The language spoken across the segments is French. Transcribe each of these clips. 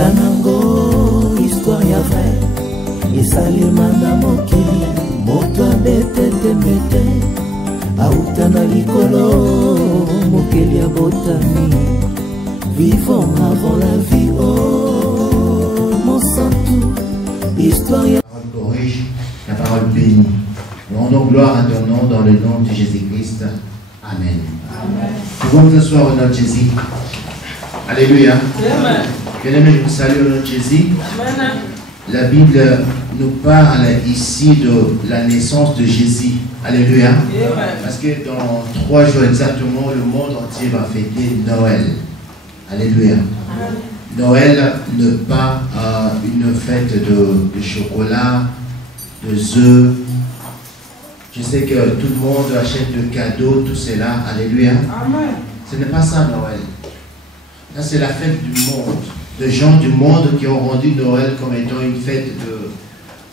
Tanango, histoire ya vrai. Et salimana mokili, moto abete tembete. Autana likolo, mokili ya botami. Vivons avant la vie, oh mon santou. Histoire ya... La parole corrige, la parole bénit. Rendons gloire à ton nom dans le nom de Jésus-Christ. Amen. Amen. Pouvons nous asseoir au nom de Jésus. Alléluia. Amen. Bien-aimés, je vous salue au nom de Jésus. Amen. La Bible nous parle ici de la naissance de Jésus. Alléluia. Amen. Parce que dans 3 jours exactement, le monde entier va fêter Noël. Alléluia. Amen. Noël n'est pas une fête de chocolat, de œufs. Je sais que tout le monde achète de cadeaux, tout cela. Alléluia. Amen. Ce n'est pas ça Noël. Là, c'est la fête du monde. De gens du monde qui ont rendu Noël comme étant une fête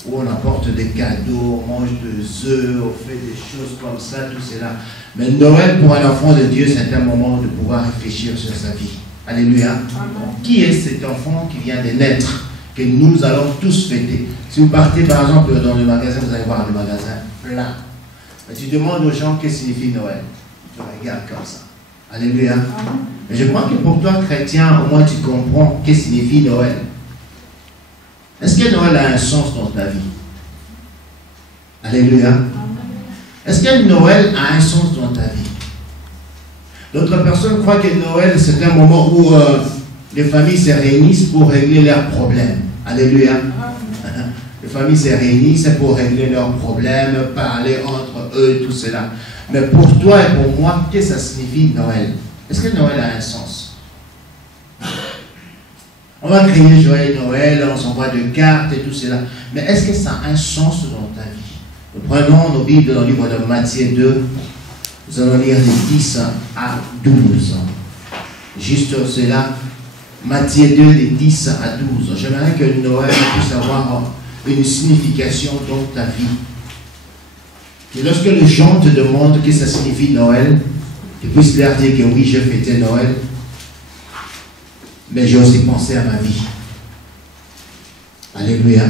où on apporte des cadeaux, on mange des œufs, on fait des choses comme ça, tout cela. Mais Noël, pour un enfant de Dieu, c'est un moment de pouvoir réfléchir sur sa vie. Alléluia. Amen. Qui est cet enfant qui vient de naître, que nous allons tous fêter? Si vous partez par exemple dans le magasin, vous allez voir le magasin plein. Mais tu demandes aux gens qu'est-ce que signifie Noël. Tu regardes comme ça. Alléluia. Amen. Mais je crois que pour toi, chrétien, au moins tu comprends qu'est-ce que signifie Noël. Est-ce que Noël a un sens dans ta vie? Alléluia. Amen. Est-ce que Noël a un sens dans ta vie? D'autres personnes croient que Noël, c'est un moment où les familles se réunissent pour régler leurs problèmes. Alléluia. Amen. Les familles se réunissent pour régler leurs problèmes, parler entre eux, tout cela. Mais pour toi et pour moi, qu'est-ce que ça signifie Noël? Est-ce que Noël a un sens? On va crier joyeux Noël, on s'envoie de cartes et tout cela. Mais est-ce que ça a un sens dans ta vie? Nous prenons nos Bibles dans le livre de Matthieu 2. Nous allons lire de 10 à 12. Juste cela. Matthieu 2, de 10 à 12. J'aimerais que Noël puisse avoir une signification dans ta vie. Et lorsque les gens te demandent qu'est-ce que ça signifie Noël, tu puisses leur dire que oui, j'ai fêté Noël, mais j'ai aussi pensé à ma vie. Alléluia.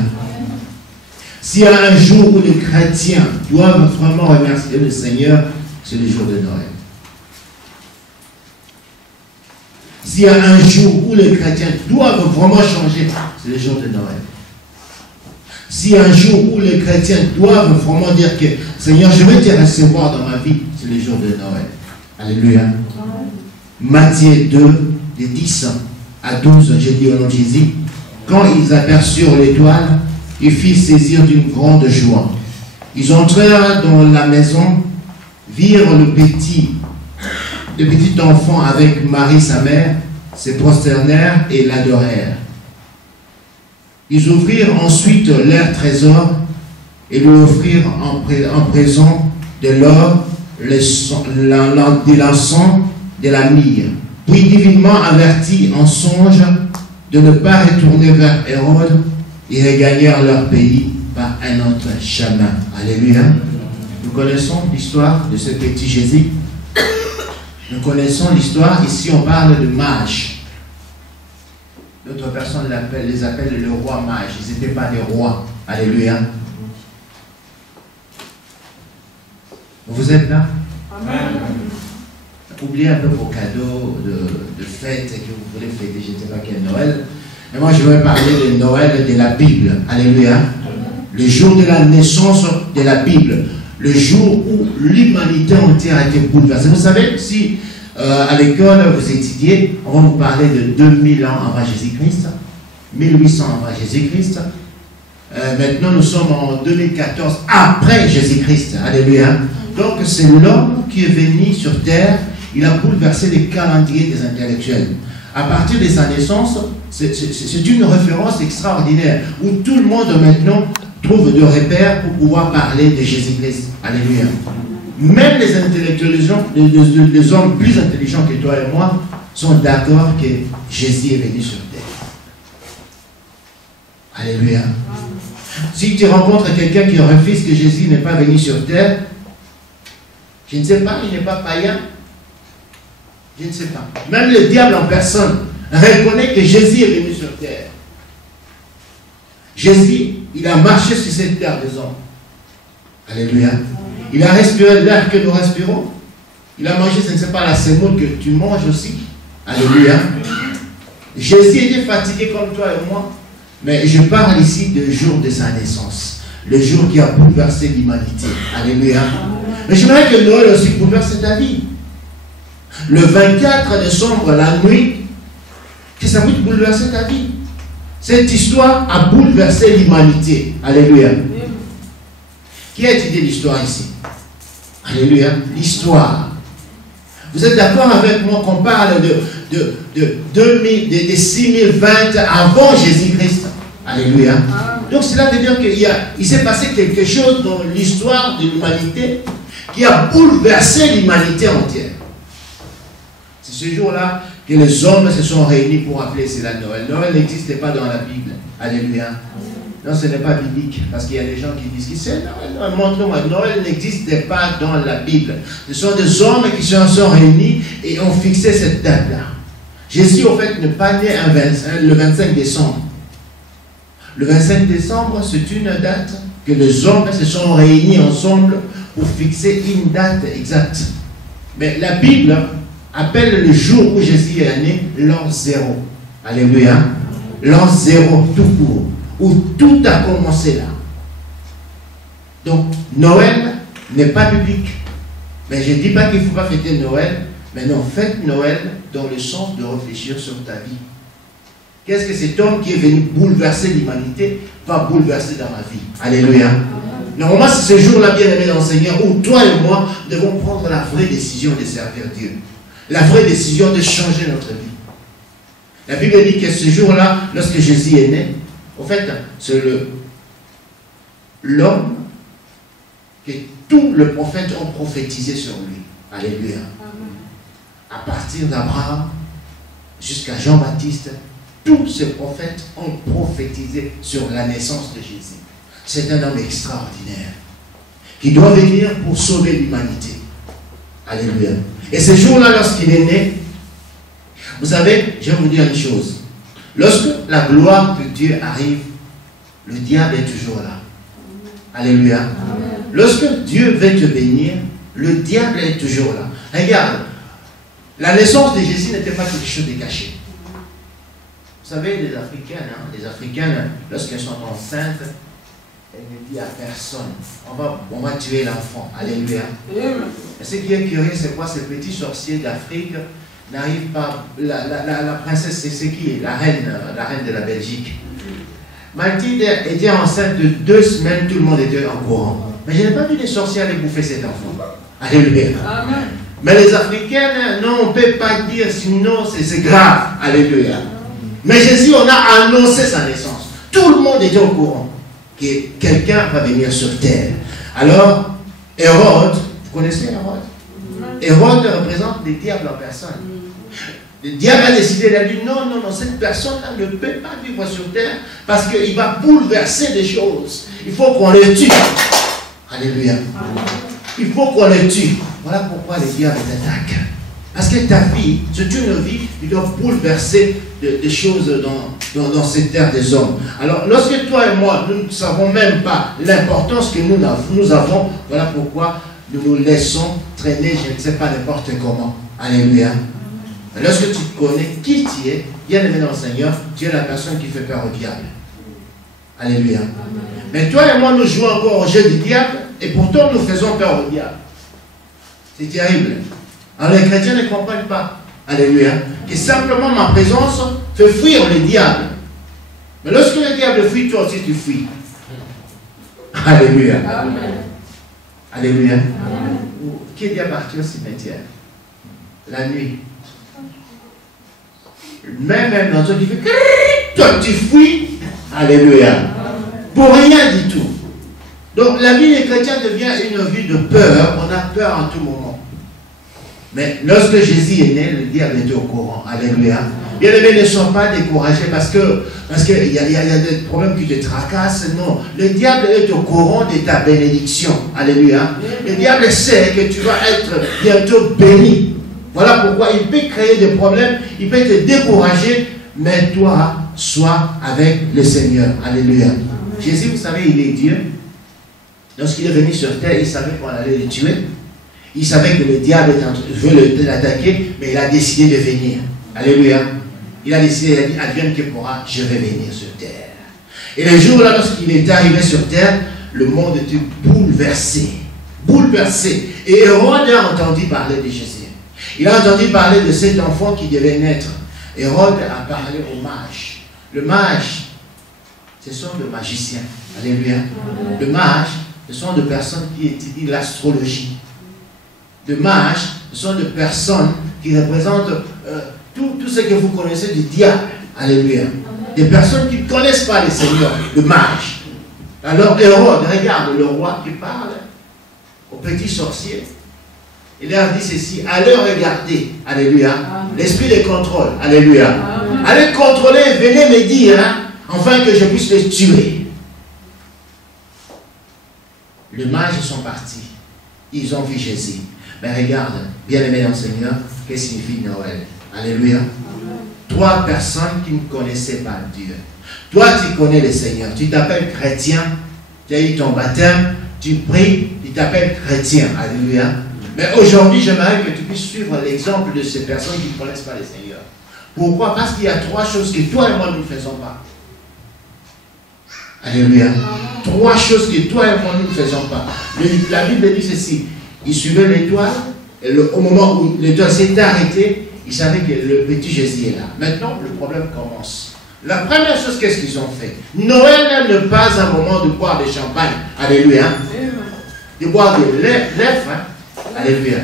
S'il y a un jour où les chrétiens doivent vraiment remercier le Seigneur, c'est le jour de Noël. S'il y a un jour où les chrétiens doivent vraiment changer, c'est le jour de Noël. S'il y a un jour où les chrétiens doivent vraiment dire que Seigneur, je vais te recevoir dans ma vie, c'est le jour de Noël. Alléluia. Matthieu 2, de 10 à 12, j'ai dit au nom de Jésus, quand ils aperçurent l'étoile, ils firent saisir d'une grande joie. Ils entrèrent dans la maison, virent le petit enfant avec Marie sa mère, se prosternèrent et l'adorèrent. Ils ouvrirent ensuite leur trésor et lui offrirent en présent de l'or, de l'encens, de la myrrhe. Puis divinement avertis en songe de ne pas retourner vers Hérode, ils regagnèrent leur pays par un autre chemin. Alléluia. Nous connaissons l'histoire de ce petit Jésus. Nous connaissons l'histoire. Ici, on parle de mages. D'autres personnes les appellent le roi mage. Ils n'étaient pas des rois. Alléluia. Vous êtes là? Amen. Oubliez un peu vos cadeaux de fête que vous voulez fêter. Je ne sais pas quel Noël. Mais moi, je vais parler de Noël de la Bible. Alléluia. Le jour de la naissance de la Bible. Le jour où l'humanité entière a été bouleversée. Vous savez, si à l'école vous étudiez, on va vous parler de 2000 ans avant Jésus-Christ, 1800 avant Jésus-Christ. Maintenant, nous sommes en 2014, après Jésus-Christ. Alléluia. Donc, c'est l'homme qui est venu sur terre. Il a bouleversé les calendriers des intellectuels. À partir de sa naissance, c'est une référence extraordinaire où tout le monde maintenant trouve de repères pour pouvoir parler de Jésus-Christ. Alléluia. Même les intellectuels, les hommes plus intelligents que toi et moi, sont d'accord que Jésus est venu sur terre. Alléluia. Si tu rencontres quelqu'un qui refuse que Jésus n'est pas venu sur terre, je ne sais pas, il n'est pas païen. Je ne sais pas. Même le diable en personne reconnaît que Jésus est venu sur terre. Jésus, il a marché sur cette terre des hommes. Alléluia. Il a respiré l'air que nous respirons. Il a mangé, ce ne c'est pas la semoule que tu manges aussi. Alléluia. Jésus était fatigué comme toi et moi. Mais je parle ici du jour de sa naissance. Le jour qui a bouleversé l'humanité. Alléluia. Mais j'aimerais que Noël aussi bouleverse ta vie. Le 24 décembre, la nuit, que ça puisse bouleverser ta vie. Cette histoire a bouleversé l'humanité. Alléluia. Qui a étudié l'histoire ici? Alléluia. L'histoire. Vous êtes d'accord avec moi qu'on parle de 6020 avant Jésus-Christ? Alléluia. Donc cela veut dire qu'il s'est passé quelque chose dans l'histoire de l'humanité qui a bouleversé l'humanité entière. C'est ce jour-là que les hommes se sont réunis pour appeler cela Noël. Noël n'existait pas dans la Bible. Alléluia. Non, ce n'est pas biblique, parce qu'il y a des gens qui disent que c'est Noël. Montre-moi, Noël n'existait pas dans la Bible. Ce sont des hommes qui se sont réunis et ont fixé cette date-là. Jésus, au fait, n'est pas né le 25 décembre. Le 25 décembre, c'est une date que les hommes se sont réunis ensemble pour fixer une date exacte. Mais la Bible appelle le jour où Jésus est né l'an 0. Alléluia. L'an 0 tout court, où tout a commencé là. Donc, Noël n'est pas biblique. Mais je ne dis pas qu'il ne faut pas fêter Noël, mais non, fête Noël dans le sens de réfléchir sur ta vie. Qu'est-ce que cet homme qui est venu bouleverser l'humanité va bouleverser dans ma vie? Alléluia. Normalement, c'est ce jour-là, bien-aimé dans le Seigneur, où toi et moi devons prendre la vraie décision de servir Dieu. La vraie décision de changer notre vie. La Bible dit que ce jour-là, lorsque Jésus est né, en fait, c'est l'homme que tous les prophètes ont prophétisé sur lui. Alléluia. À partir d'Abraham jusqu'à Jean-Baptiste, tous ces prophètes ont prophétisé sur la naissance de Jésus. C'est un homme extraordinaire qui doit venir pour sauver l'humanité. Alléluia. Et ce jour-là, lorsqu'il est né, vous savez, je vais vous dire une chose. Lorsque la gloire de Dieu arrive, le diable est toujours là. Alléluia. Amen. Lorsque Dieu veut te bénir, le diable est toujours là. Regarde, la naissance de Jésus n'était pas quelque chose de caché. Vous savez, les Africaines, lorsqu'elles sont enceintes, elles ne disent à personne, on va tuer l'enfant. Alléluia. Et ce qui est curieux, c'est quoi? Ces petits sorciers d'Afrique n'arrivent pas. La princesse, c'est qui? La reine de la Belgique. Mathilde était enceinte de 2 semaines, tout le monde était en courant. Mais je n'ai pas vu des sorciers aller bouffer cet enfant. Alléluia. Amen. Mais les Africaines, non, on ne peut pas dire, sinon c'est grave. Alléluia. Mais Jésus, on a annoncé sa naissance. Tout le monde était au courant que quelqu'un va venir sur terre. Alors, Hérode, vous connaissez Hérode? Hérode représente les diables en personne. Le diable a décidé, il a dit non, cette personne-là ne peut pas vivre sur terre parce qu'il va bouleverser des choses. Il faut qu'on le tue. Alléluia. Il faut qu'on le tue. Voilà pourquoi les diables t'attaquent. Parce que ta vie, c'est une vie qui doit bouleverser des choses dans cette terre des hommes. Alors, lorsque toi et moi, nous ne savons même pas l'importance que nous avons, voilà pourquoi nous nous laissons traîner, je ne sais pas, n'importe comment. Alléluia. Lorsque tu connais qui tu es, bien aimé dans le Seigneur, tu es la personne qui fait peur au diable. Alléluia. Amen. Mais toi et moi, nous jouons encore au jeu du diable, et pourtant nous faisons peur au diable. C'est terrible. Alors les chrétiens ne comprennent pas. Alléluia. Que simplement ma présence fait fuir le diable. Mais lorsque le diable fuit, toi aussi tu fuis. Alléluia. Amen. Alléluia. Amen. Qui dit à partir au cimetière? La nuit. Même dans toi qui fait toi tu fuis. Alléluia. Pour rien du tout. Donc la vie des chrétiens devient une vie de peur. On a peur en tout moment. Mais lorsque Jésus est né, le diable était au courant. Alléluia. Bien aimés, ne sois pas découragés parce qu'il y a des problèmes qui te tracassent. Non. Le diable est au courant de ta bénédiction. Alléluia. Le diable sait que tu vas être bientôt béni. Voilà pourquoi il peut créer des problèmes. il peut te décourager, mais toi, sois avec le Seigneur. Alléluia. Jésus, vous savez, il est Dieu. Lorsqu'il est venu sur terre, il savait qu'on allait le tuer. Il savait que le diable veut l'attaquer, mais il a décidé de venir. Alléluia. Il a décidé, il a dit, advienne que pourra, je vais venir sur terre. Et le jour-là, lorsqu'il est arrivé sur terre, le monde était bouleversé. Bouleversé. Et Hérode a entendu parler de Jésus. Il a entendu parler de cet enfant qui devait naître. Hérode a parlé aux mages. Le mage, ce sont des magiciens. Alléluia. Le mage, ce sont des personnes qui étudient l'astrologie. Les mages, ce sont des personnes qui représentent tout ce que vous connaissez du diable. Alléluia. Des personnes qui ne connaissent pas le Seigneur, le mage. Alors Hérode, regarde le roi qui parle au petit sorcier. Il leur dit ceci, allez regarder, alléluia, l'esprit de contrôle, alléluia. Amen. Allez contrôler, venez me dire, hein, afin que je puisse les tuer. Les mages sont partis, ils ont vu Jésus. Mais regarde, bien-aimé dans le Seigneur, qu'est-ce que signifie Noël? Alléluia. Amen. Toi, personne qui ne connaissait pas Dieu, toi tu connais le Seigneur, tu t'appelles chrétien, tu as eu ton baptême, tu pries, tu t'appelles chrétien, alléluia. Mais aujourd'hui, j'aimerais que tu puisses suivre l'exemple de ces personnes qui ne connaissent pas le Seigneur. Pourquoi? Parce qu'il y a trois choses que toi et moi nous ne faisons pas. Alléluia. Trois choses que toi et moi nous ne faisons pas. La Bible dit ceci. Il suivait l'étoile, et au moment où l'étoile s'était arrêtée, il savait que le petit Jésus est là. Maintenant, le problème commence. La première chose, qu'est-ce qu'ils ont fait? Noël n'est pas un moment de boire du champagne. Alléluia. De boire de lèvres, hein? Alléluia.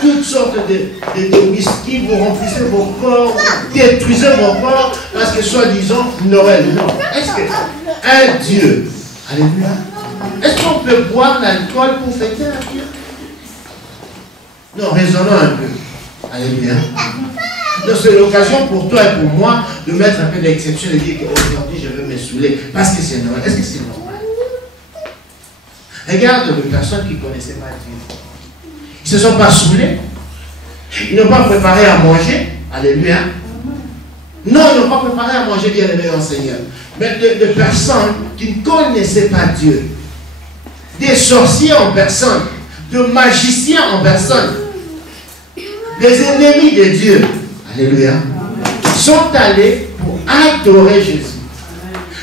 Toutes sortes de whisky, vous remplissez vos corps, vous détruisez vos corps, parce que soi-disant Noël. Non. Est-ce qu'un Dieu, alléluia, est-ce qu'on peut boire l'alcool pour fêter un Dieu? Non, raisonnons un peu. Alléluia. Donc c'est l'occasion pour toi et pour moi de mettre un peu d'exception et de dire qu'aujourd'hui je veux me saouler parce que c'est Noël. Est-ce que c'est normal? Regarde les personnes qui ne connaissaient pas Dieu. Ils ne se sont pas saoulés. Ils n'ont pas préparé à manger. Alléluia. Non, ils n'ont pas préparé à manger, bien aimé dans le Seigneur. Mais de personnes qui ne connaissaient pas Dieu. Des sorciers en personne. De magiciens en personne. Des ennemis de Dieu. Alléluia. Sont allés pour adorer Jésus.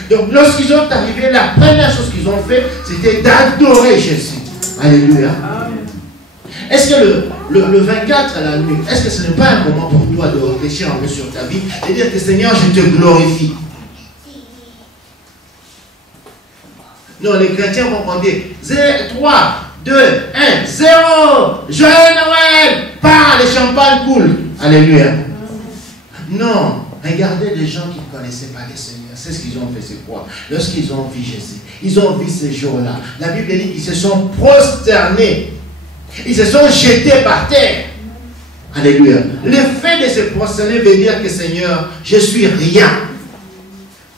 Donc lorsqu'ils sont arrivés, la première chose qu'ils ont fait, c'était d'adorer Jésus. Alléluia. Est-ce que le 24 à la nuit, est-ce que ce n'est pas un moment pour toi de réfléchir un peu sur ta vie et dire que Seigneur, je te glorifie? Non, les chrétiens vont dire 3, 2, 1, 0, joyeux Noël, pas les champagnes coulent. Alléluia. Non, regardez les gens qui ne connaissaient pas le Seigneur. C'est ce qu'ils ont fait, c'est quoi? Lorsqu'ils ont vu Jésus, ils ont vu ces jours-là. La Bible dit qu'ils se sont prosternés. Ils se sont jetés par terre. Alléluia. Le fait de se prosterner veut dire que Seigneur, je suis rien.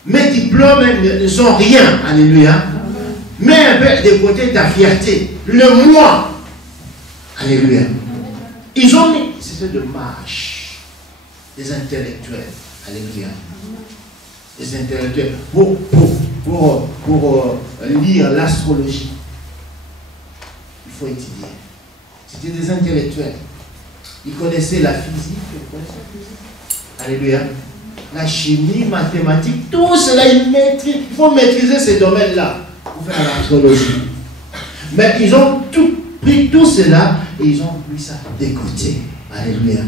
Mes diplômes ne sont rien. Alléluia. Mets un peu de côté ta fierté. Le moi. Alléluia. Ils ont mis, c'était de marche. Des intellectuels. Alléluia. Des intellectuels. Pour lire l'astrologie. Il faut étudier. C'était des intellectuels. Ils connaissaient la physique. Alléluia. La chimie, mathématiques, tout cela, ils maîtrisent. Il faut maîtriser ces domaines-là pour faire l'astrologie. Mais ils ont pris tout cela et ils ont mis ça de côté. Alléluia.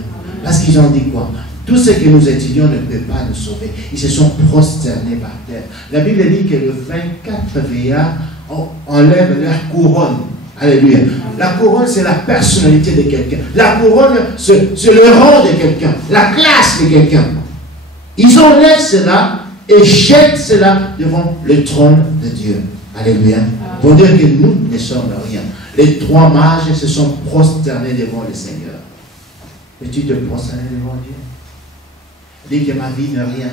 Parce qu'ils ont dit quoi? Tout ce que nous étudions ne peut pas nous sauver. Ils se sont prosternés par terre. La Bible dit que le 24 veillards enlèvent leur couronne. Alléluia. La couronne, c'est la personnalité de quelqu'un. La couronne, c'est le rang de quelqu'un. La classe de quelqu'un. Ils enlèvent cela et jettent cela devant le trône de Dieu. Alléluia. Pour dire que nous ne sommes rien. Les trois mages se sont prosternés devant le Seigneur. Peux-tu te prosterner devant Dieu? Dis que ma vie n'est rien.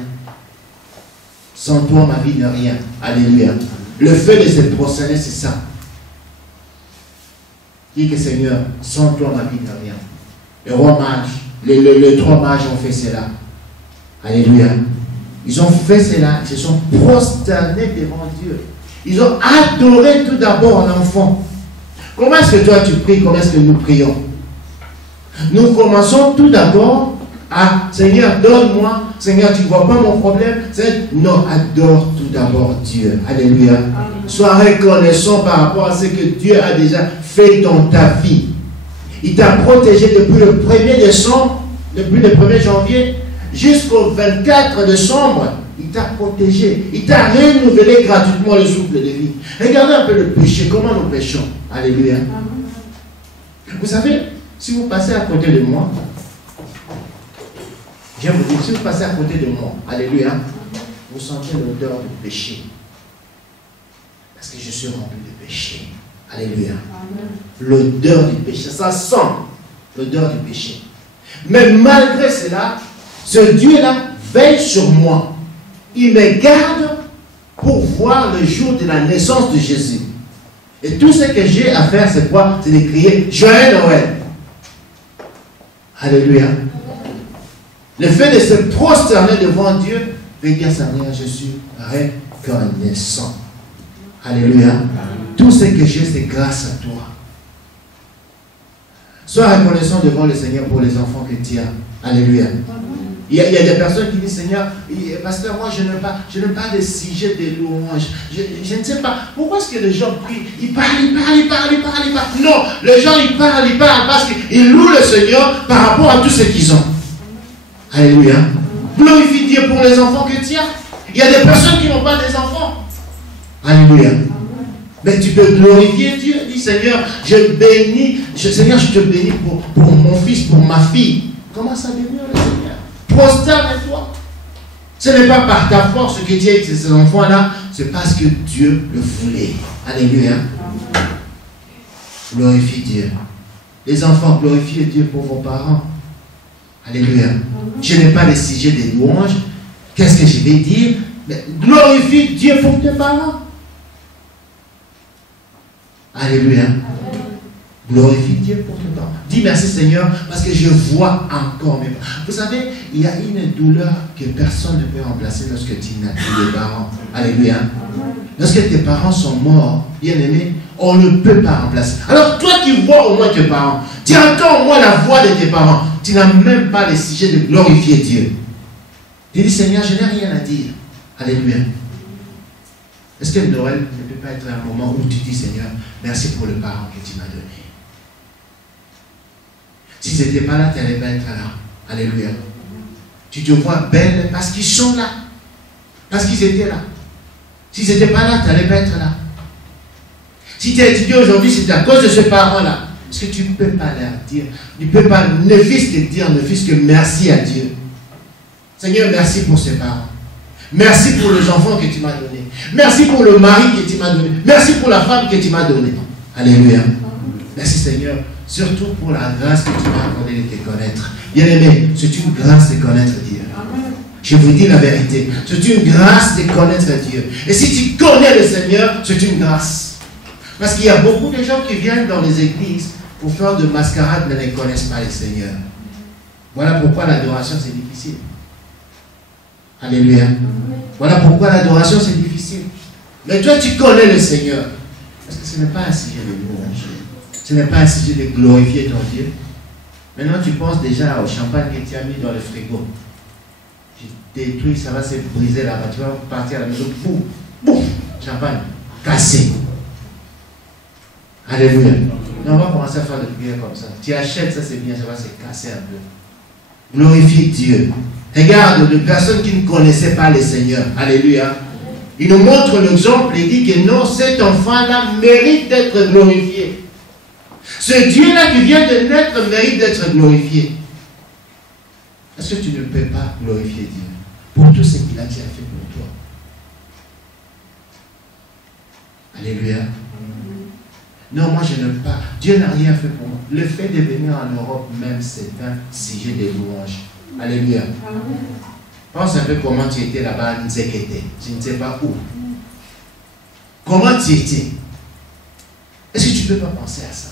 Sans toi, ma vie n'est rien. Alléluia. Le fait de se prosterner, c'est ça. Dis que Seigneur, sans toi, ma vie n'est rien. Le roi mage, les trois mages ont fait cela. Alléluia. Ils ont fait cela, ils se sont prosternés devant Dieu. Ils ont adoré tout d'abord l'enfant. Comment est-ce que toi tu pries? Comment est-ce que nous prions? Nous commençons tout d'abord à Seigneur, donne-moi. Seigneur, tu ne vois pas mon problème? Non, adore tout d'abord Dieu. Alléluia. Sois reconnaissant par rapport à ce que Dieu a déjà fait dans ta vie. Il t'a protégé depuis le 1er décembre, depuis le 1er janvier, jusqu'au 24 décembre. Il t'a protégé. Il t'a renouvelé gratuitement le souffle de vie. Regardez un peu le péché. Comment nous péchons? Alléluia. Vous savez, si vous passez à côté de moi, je vais vous dire, si vous passez à côté de moi, alléluia, vous sentez l'odeur du péché. Parce que je suis rempli de péché. Alléluia. L'odeur du péché, ça sent l'odeur du péché. Mais malgré cela, ce Dieu-là veille sur moi. Il me garde pour voir le jour de la naissance de Jésus. Et tout ce que j'ai à faire, c'est quoi? C'est de crier Joyeux Noël. Alléluia. Le fait de se prosterner devant Dieu veut dire, Seigneur, je suis reconnaissant. Alléluia. Tout ce que j'ai, c'est grâce à toi. Sois reconnaissant devant le Seigneur pour les enfants que tu as. Alléluia. Il y a des personnes qui disent, Seigneur, pasteur, moi je n'aime pas les sujets de louanges. Je ne sais pas, pourquoi est-ce que les gens prient? Ils parlent. Non, les gens ils parlent parce qu'ils louent le Seigneur par rapport à tout ce qu'ils ont. Alléluia. Glorifie Dieu pour les enfants que tu as. Il y a des personnes qui n'ont pas des enfants. Alléluia. Mais tu peux glorifier Dieu. Dis, Seigneur, Seigneur, je te bénis pour mon fils, pour ma fille. Comment ça bénir le Seigneur? Prosterne-toi. Ce n'est pas par ta force que tu as avec ces enfants-là, c'est parce que Dieu le voulait. Alléluia. Glorifie Dieu. Les enfants, glorifiez Dieu pour vos parents. Alléluia. Je n'ai pas les sujets des louanges. Qu'est-ce que je vais dire? Mais glorifie Dieu pour tes parents. Alléluia. Glorifie Dieu pour tes parents. Dis merci Seigneur parce que je vois encore mes parents. Vous savez, il y a une douleur que personne ne peut remplacer lorsque tu n'as plus de parents. Alléluia. Lorsque tes parents sont morts, bien aimés, on ne peut pas remplacer. Alors toi qui vois au moins tes parents, tu entends au moins la voix de tes parents, tu n'as même pas le sujet de glorifier Dieu. Tu dis Seigneur, je n'ai rien à dire. Alléluia. Est-ce que Noël ne peut pas être un moment où tu dis Seigneur, merci pour le parent que tu m'as donné. S'ils n'étaient pas là, tu n'allais pas être là. Alléluia. Tu te vois belle parce qu'ils sont là. Parce qu'ils étaient là. S'ils n'étaient pas là, tu n'allais pas être là. Si tu es étudié aujourd'hui, c'est à cause de ce parent-là. Est-ce que tu ne peux pas leur dire, tu ne peux pas ne fût-ce que dire, ne fût-ce que merci à Dieu. Seigneur, merci pour ces parents. Merci pour les enfants que tu m'as donnés. Merci pour le mari que tu m'as donné. Merci pour la femme que tu m'as donnée. Alléluia. Merci Seigneur. Surtout pour la grâce que tu m'as accordée de te connaître. Bien aimé, c'est une grâce de connaître Dieu. Je vous dis la vérité. C'est une grâce de connaître Dieu. Et si tu connais le Seigneur, c'est une grâce. Parce qu'il y a beaucoup de gens qui viennent dans les églises pour faire de mascarade mais ne connaissent pas le Seigneur. Voilà pourquoi l'adoration c'est difficile. Alléluia. Voilà pourquoi l'adoration c'est difficile. Mais toi tu connais le Seigneur. Parce que ce n'est pas un sujet de louange. Ce n'est pas un sujet de glorifier ton Dieu. Maintenant tu penses déjà au champagne que tu as mis dans le frigo. Tu détruis, ça va se briser là-bas. Tu vas partir à la maison. Boum, boum, champagne, cassé. Alléluia. Non, on va commencer à faire des prières comme ça. Tu achètes, ça c'est bien, ça va se casser un peu. Glorifie Dieu. Regarde les personnes qui ne connaissaient pas le Seigneur. Alléluia. Il nous montre l'exemple et dit que non, cet enfant-là mérite d'être glorifié. Ce Dieu-là qui vient de naître mérite d'être glorifié. Est-ce que tu ne peux pas glorifier Dieu pour tout ce qu'il a déjà fait pour toi? Alléluia. Non, moi je n'aime pas. Dieu n'a rien fait pour moi. Le fait de venir en Europe même, c'est un sujet de louange. Alléluia. Pense un peu comment tu étais là-bas à Nzekete. Je ne sais pas où. Comment tu étais? Est-ce que tu ne peux pas penser à ça?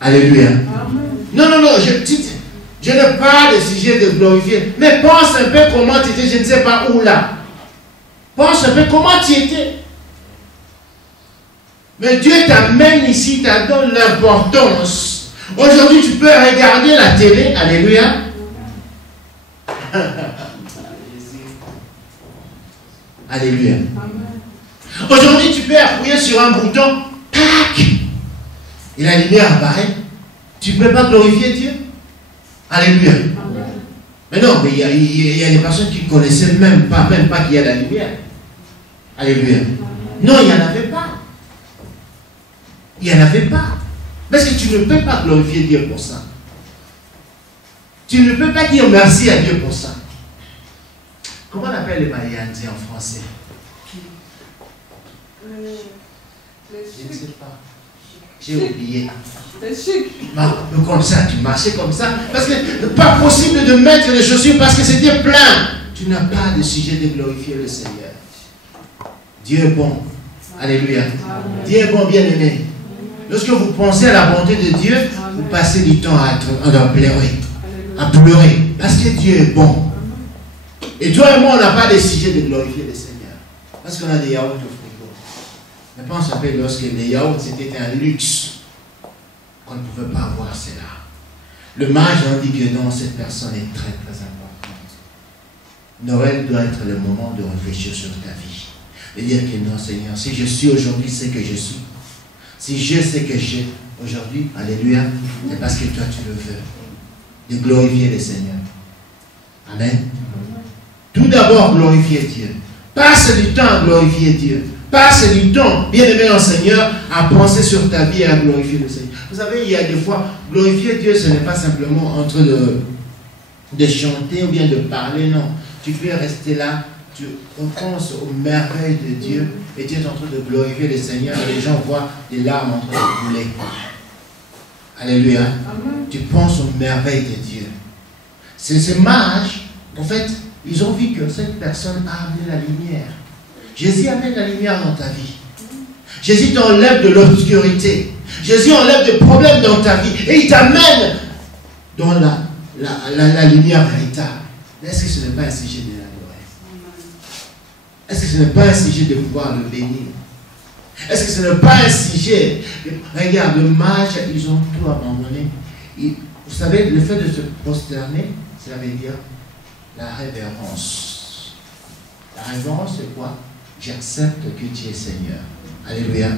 Alléluia. Non, non, non, je n'ai pas de sujet de glorifier. Mais pense un peu comment tu étais, je ne sais pas où là. Pense un peu comment tu étais. Mais Dieu t'amène ici, t'as donné l'importance. Aujourd'hui, tu peux regarder la télé. Alléluia. Alléluia. Aujourd'hui, tu peux appuyer sur un bouton. Tac. Et la lumière apparaît. Tu ne peux pas glorifier Dieu. Alléluia. Mais non, mais il y a des personnes qui ne connaissaient même pas qu'il y a la lumière. Alléluia. Non, il n'y en avait pas. Il n'y en avait pas. Parce que tu ne peux pas glorifier Dieu pour ça. Tu ne peux pas dire merci à Dieu pour ça. Comment on appelle les Mayans en français? Je ne sais pas. J'ai oublié. Comme ça, tu marchais comme ça. Parce que pas possible de mettre les chaussures parce que c'était plein. Tu n'as pas de sujet de glorifier le Seigneur. Dieu est bon. Alléluia. Dieu est bon, bien-aimé. Lorsque vous pensez à la bonté de Dieu, vous passez du temps à pleurer. À pleurer. Parce que Dieu est bon. Et toi et moi, on n'a pas de sujet de glorifier le Seigneur. Parce qu'on a des yaourts au frigo. Mais pense un peu lorsque les yaourts, c'était un luxe. Qu'on ne pouvait pas avoir cela. Le mage a dit que non, cette personne est très très importante. Noël doit être le moment de réfléchir sur ta vie. De dire que non, Seigneur, si je suis aujourd'hui ce que je suis, si je sais que j'ai aujourd'hui, alléluia, c'est parce que toi tu le veux. De glorifier le Seigneur. Amen. Tout d'abord, glorifier Dieu. Passe du temps à glorifier Dieu. Passe du temps, bien-aimé en Seigneur, à penser sur ta vie et à glorifier le Seigneur. Vous savez, il y a des fois, glorifier Dieu, ce n'est pas simplement entre de chanter ou bien de parler, non. Tu peux rester là, tu penses aux merveilles de Dieu et tu es en train de glorifier le Seigneur et les gens voient des larmes en train de couler. Alléluia. Amen. Tu penses aux merveilles de Dieu. Ces mages, en fait, ils ont vu que cette personne a amené la lumière. Jésus amène la lumière dans ta vie. Jésus t'enlève de l'obscurité. Jésus enlève des problèmes dans ta vie. Et il t'amène dans la lumière véritable. Est-ce que ce n'est pas un sujet de l'adorer? Est-ce que ce n'est pas un sujet de pouvoir le bénir? Est-ce que ce n'est pas un sujet? Regarde, le mage, ils ont tout abandonné. Vous savez, le fait de se prosterner, cela veut dire la révérence. La révérence, c'est quoi? J'accepte que tu es Seigneur. Alléluia.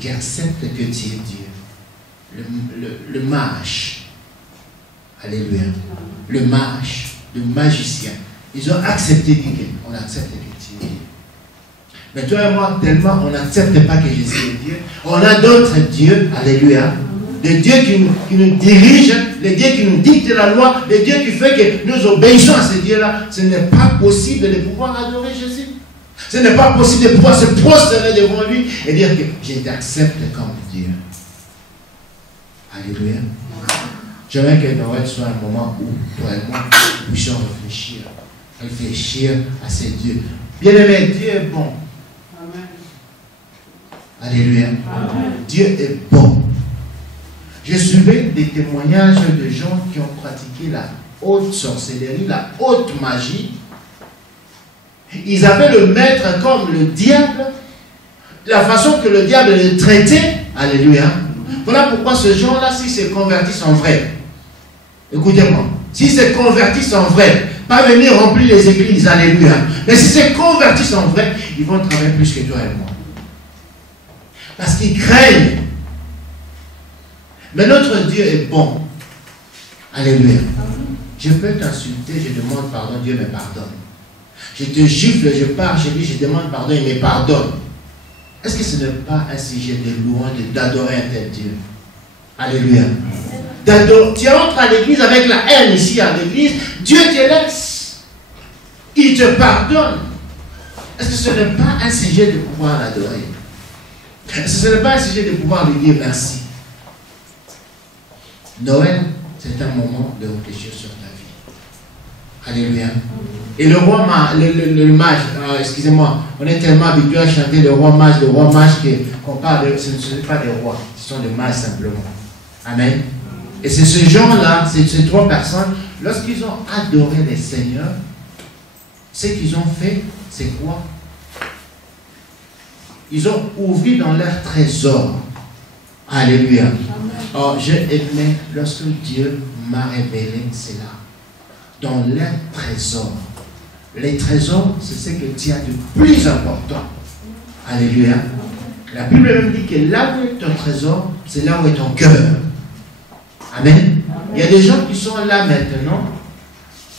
J'accepte que tu es Dieu. Le mage. Alléluia. Le mage, le magicien. Ils ont accepté Dieu. On accepte que tu es Dieu. Mais toi et moi, tellement on n'accepte pas que Jésus est Dieu. On a d'autres dieux. Alléluia. Les dieux qui nous dirigent, les dieux qui nous dictent la loi, les dieux qui font que nous obéissons à ces dieux-là. Ce n'est pas possible de pouvoir adorer Jésus. Ce n'est pas possible de pouvoir se prosterner devant lui et dire que je t'accepte comme Dieu. Alléluia. J'aimerais que Noël soit un moment où toi et moi nous puissions réfléchir à ces dieux. Bien-aimé, Dieu est bon. Amen. Alléluia. Amen. Dieu est bon. Je suivais des témoignages de gens qui ont pratiqué la haute sorcellerie, la haute magie. Ils avaient le maître comme le diable, la façon que le diable le traitait. Alléluia. Voilà pourquoi ces gens-là, s'ils se convertissent en vrai, écoutez-moi, s'ils se convertissent en vrai, pas venir remplir les églises, alléluia, mais s'ils se convertissent en vrai, ils vont travailler plus que toi et moi. Parce qu'ils craignent. Mais notre Dieu est bon. Alléluia. Je peux t'insulter, je demande pardon, Dieu me pardonne. Je te gifle, je pars chez lui, je demande pardon, il me pardonne. Est-ce que ce n'est pas un sujet de louange d'adorer un tel Dieu? Alléluia. Tu entres à l'église avec la haine ici à l'église, Dieu te laisse. Il te pardonne. Est-ce que ce n'est pas un sujet de pouvoir l'adorer? Est-ce que ce n'est pas un sujet de pouvoir lui dire merci? Noël, c'est un moment de réfléchir sur ta vie. Alléluia. Et le roi mage, le mage, excusez-moi, on est tellement habitué à chanter le roi mage qu'on parle de, ce ne sont pas des rois, ce sont des mages simplement. Amen. Et c'est ces gens-là, ces 3 personnes, lorsqu'ils ont adoré le Seigneur, ce qu'ils ont fait, c'est quoi? Ils ont ouvert dans leur trésor. Alléluia. Oh, j'ai aimé lorsque Dieu m'a révélé cela. Dans leur trésor. Les trésors, c'est ce que Dieu a de plus important. Alléluia. La Bible même dit que là où est ton trésor, c'est là où est ton cœur. Amen. Il y a des gens qui sont là maintenant,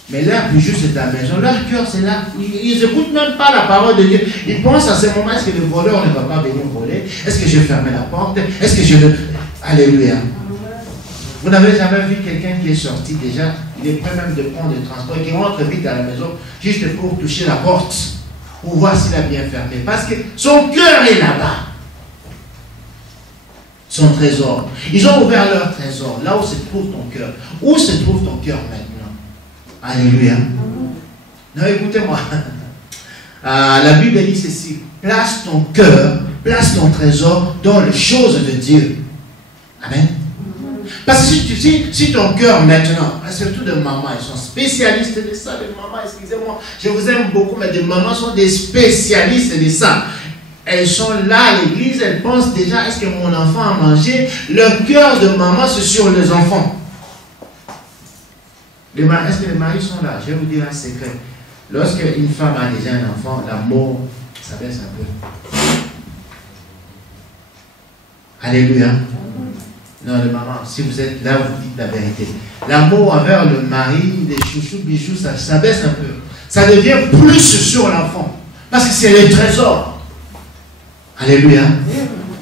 mais leur bijou c'est à la maison. Leur cœur c'est là. Ils n'écoutent même pas la parole de Dieu. Ils pensent à ce moment, est-ce que le voleur ne va pas venir voler? Est-ce que je vais fermer la porte? Est-ce que je vais... Alléluia. Vous n'avez jamais vu quelqu'un qui est sorti déjà, il est prêt même de prendre le transport, qui rentre vite à la maison, juste pour toucher la porte, pour voir s'il a bien fermé. Parce que son cœur est là-bas. Son trésor. Ils ont ouvert leur trésor, là où se trouve ton cœur. Où se trouve ton cœur maintenant? Alléluia. Non, écoutez-moi. La Bible dit ceci. Place ton cœur, place ton trésor dans les choses de Dieu. Amen. Parce que si ton cœur maintenant, surtout de mamans, ils sont spécialistes de ça, les mamans, excusez-moi, je vous aime beaucoup, mais des mamans sont des spécialistes de ça. Elles sont là à l'église, elles pensent déjà, est-ce que mon enfant a mangé? Leur cœur de maman, c'est sur les enfants. Est-ce que les maris sont là? Je vais vous dire un secret. Lorsque une femme a déjà un enfant, l'amour, ça baisse un peu. Alléluia. Non, les mamans, si vous êtes là, vous dites la vérité. L'amour envers le mari, les chouchous, bijoux, ça baisse un peu. Ça devient plus sur l'enfant. Parce que c'est le trésor. Alléluia.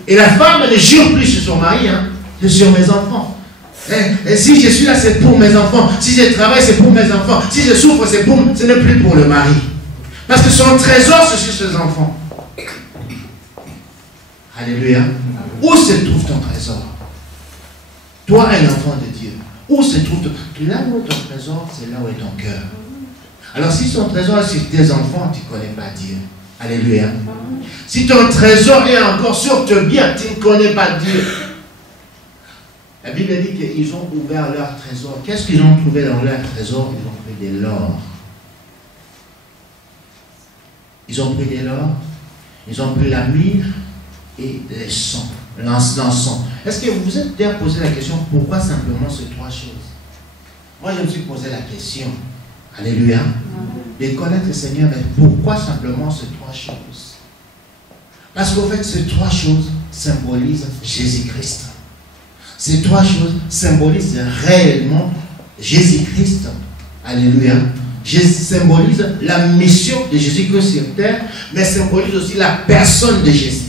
Et la femme ne jure plus sur son mari, hein, c'est sur mes enfants. Et si je suis là, c'est pour mes enfants. Si je travaille, c'est pour mes enfants. Si je souffre, ce n'est plus pour le mari. Parce que son trésor, c'est sur ses enfants. Alléluia. Où se trouve ton trésor? Toi, un enfant de Dieu. Où se trouve ton... Là où est ton trésor, c'est là où est ton cœur. Alors si son trésor est sur tes enfants, tu ne connais pas Dieu. Alléluia. Si ton trésor est encore sur tes biens, tu ne connais pas Dieu. La Bible dit qu'ils ont ouvert leur trésor. Qu'est-ce qu'ils ont trouvé dans leur trésor? Ils ont pris de l'or. Ils ont pris de l'or. Ils ont pris la myrrhe et les sons. L'encens. Est-ce que vous vous êtes déjà posé la question, pourquoi simplement ces 3 choses? Moi, je me suis posé la question. Alléluia. De connaître le Seigneur, mais pourquoi simplement ces 3 choses? Parce qu'en fait, ces 3 choses symbolisent Jésus-Christ. Ces 3 choses symbolisent réellement Jésus-Christ. Alléluia. Symbolise la mission de Jésus-Christ sur terre, mais symbolise aussi la personne de Jésus.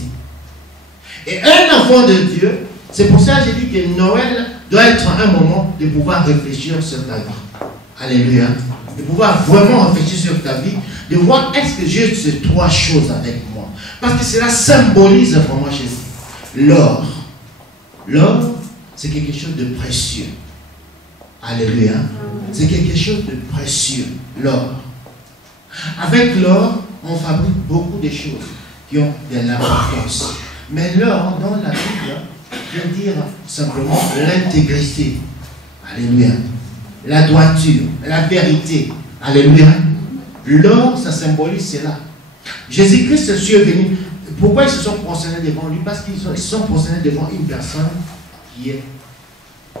Et un enfant de Dieu, c'est pour ça que j'ai dit que Noël doit être un moment de pouvoir réfléchir sur ta vie. Alléluia. De pouvoir vraiment réfléchir sur ta vie, de voir est-ce que j'ai ces 3 choses avec moi. Parce que cela symbolise vraiment Jésus. L'or. L'or, c'est quelque chose de précieux. Alléluia. C'est quelque chose de précieux. L'or. Avec l'or, on fabrique beaucoup de choses qui ont de l'importance. Mais l'or, dans la Bible, veut dire simplement l'intégrité. Alléluia. La droiture, la vérité. Alléluia. L'or, ça symbolise cela. Jésus-Christ est venu. Pourquoi ils se sont prosternés devant lui? Parce qu'ils se sont prosternés devant une personne qui est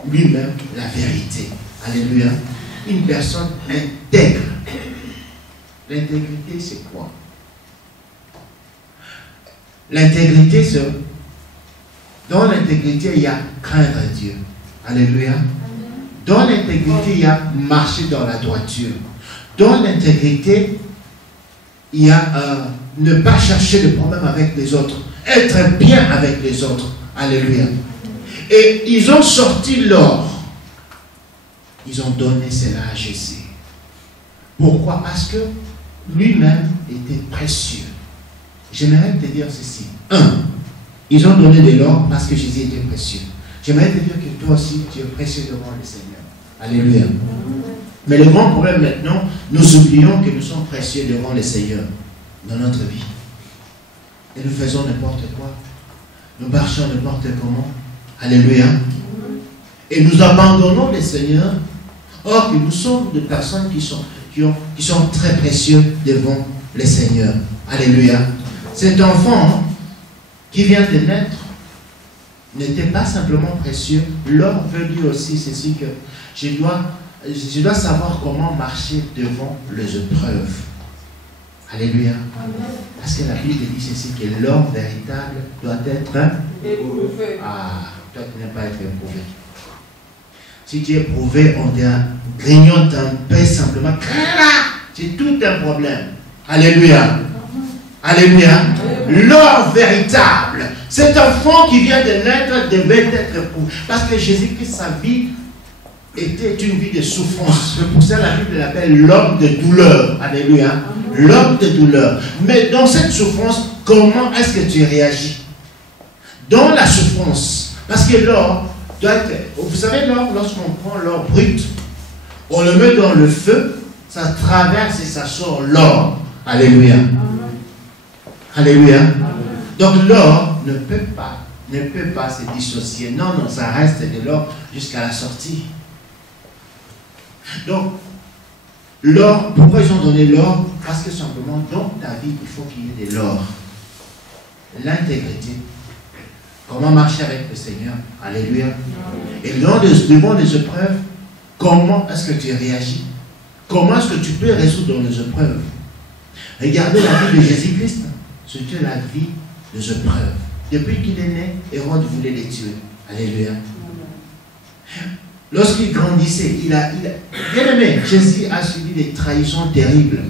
lui-même la vérité. Alléluia. Une personne intègre. L'intégrité, c'est quoi? L'intégrité, c'est... Dans l'intégrité, il y a craindre Dieu. Alléluia. Dans l'intégrité, il y a marcher dans la droiture. Dans l'intégrité, il y a ne pas chercher de problème avec les autres. Être bien avec les autres. Alléluia. Et ils ont sorti l'or. Ils ont donné cela à Jésus. Pourquoi? Parce que lui-même était précieux. J'aimerais te dire ceci. 1. Ils ont donné de l'or parce que Jésus était précieux. J'aimerais te dire que toi aussi, tu es précieux devant le Seigneur. Alléluia. Mais le grand problème maintenant, nous oublions que nous sommes précieux devant le Seigneur dans notre vie. Et nous faisons n'importe quoi. Nous marchons n'importe comment. Alléluia. Et nous abandonnons les seigneurs. Or que nous sommes des personnes qui sont très précieux devant les seigneurs. Alléluia. Cet enfant qui vient de naître n'était pas simplement précieux. L'or veut dire aussi ceci que je dois savoir comment marcher devant les épreuves. Alléluia. Parce que la Bible dit ceci, que l'or véritable doit être éprouvé. Ah, toi tu n'aimes pas être éprouvé. Si tu es éprouvé, on grignote un peu simplement. C'est tout un problème. Alléluia. Alléluia. L'or véritable. Cet enfant qui vient de naître devait être éprouvé. Parce que Jésus-Christ, sa vie était une vie de souffrance. C'est pour ça que la Bible l'appelle l'homme de douleur. Alléluia. L'homme de douleur. Mais dans cette souffrance, comment est-ce que tu réagis? Dans la souffrance. Parce que l'or doit être... Vous savez, l'or, lorsqu'on prend l'or brut, on le met dans le feu, ça traverse et ça sort l'or. Alléluia. Alléluia. Donc l'or ne peut pas se dissocier. Non, non, ça reste de l'or jusqu'à la sortie. Donc, l'or, pourquoi ils ont donné l'or? Parce que simplement, dans ta vie, il faut qu'il y ait de l'or. L'intégrité. Comment marcher avec le Seigneur? Alléluia. Et devant les épreuves, comment est-ce que tu réagis? Comment est-ce que tu peux résoudre les épreuves? Regardez la vie de Jésus-Christ. C'était la vie des épreuves. Depuis qu'il est né, Hérode voulait les tuer. Alléluia. Lorsqu'il grandissait, il a bien aimé, Jésus a subi des trahisons terribles.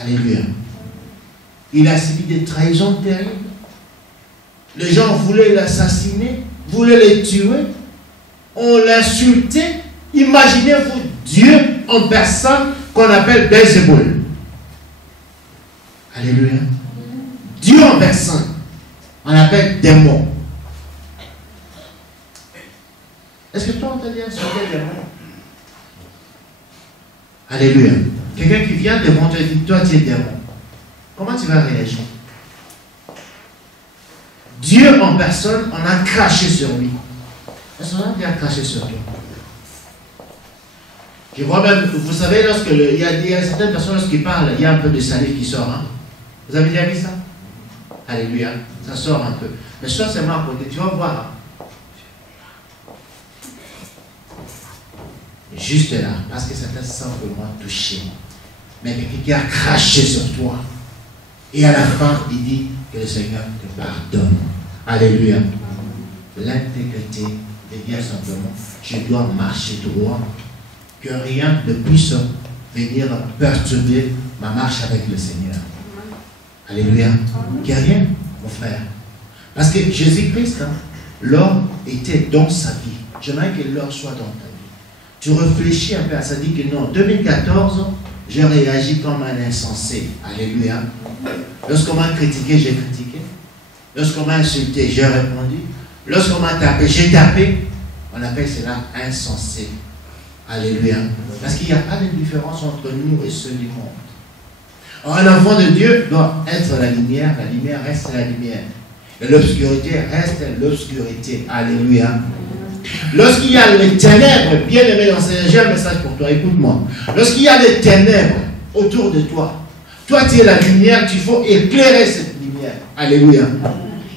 Alléluia. Il a subi des trahisons terribles. Les gens voulaient l'assassiner, voulaient le tuer. On l'insultait. Imaginez-vous Dieu en personne qu'on appelle Belzébuth. Alléluia. Dieu en personne. On appelle démon. Est-ce que toi on t'a dit insulter démon? Alléluia. Quelqu'un qui vient devant toi et dit, toi tu es démon. Comment tu vas réagir? Dieu en personne, on a craché sur lui. Est-ce qu'on a bien craché sur lui? Je vois même, vous savez, il y a certaines personnes, lorsqu'ils parlent, il y a un peu de salive qui sort. Hein? Vous avez déjà vu ça? Alléluia. Ça sort un peu. Mais soit seulement à côté, tu vas voir. Juste là, parce que ça t'a simplement touché. Mais quelqu'un qui a craché sur toi. Et à la fin, il dit que le Seigneur te pardonne. Alléluia. L'intégrité devient simplement, je dois marcher droit, que rien ne puisse venir perturber ma marche avec le Seigneur. Alléluia. Qu'il n'y a rien, mon frère. Parce que Jésus-Christ, hein, l'or était dans sa vie. J'aimerais que l'or soit dans ta vie. Tu réfléchis un peu à ça, dit que non, en 2014, j'ai réagi comme un insensé. Alléluia. Lorsqu'on m'a critiqué, j'ai critiqué. Lorsqu'on m'a insulté, j'ai répondu. Lorsqu'on m'a tapé, j'ai tapé. On appelle cela insensé. Alléluia. Parce qu'il n'y a pas de différence entre nous et ceux du monde. Or, un enfant de Dieu doit être la lumière reste la lumière. Et l'obscurité reste l'obscurité. Alléluia. Lorsqu'il y a les ténèbres, bien aimé dans j'ai un message pour toi, écoute-moi. Lorsqu'il y a des ténèbres autour de toi, toi tu es la lumière, il faut éclairer cette lumière. Alléluia.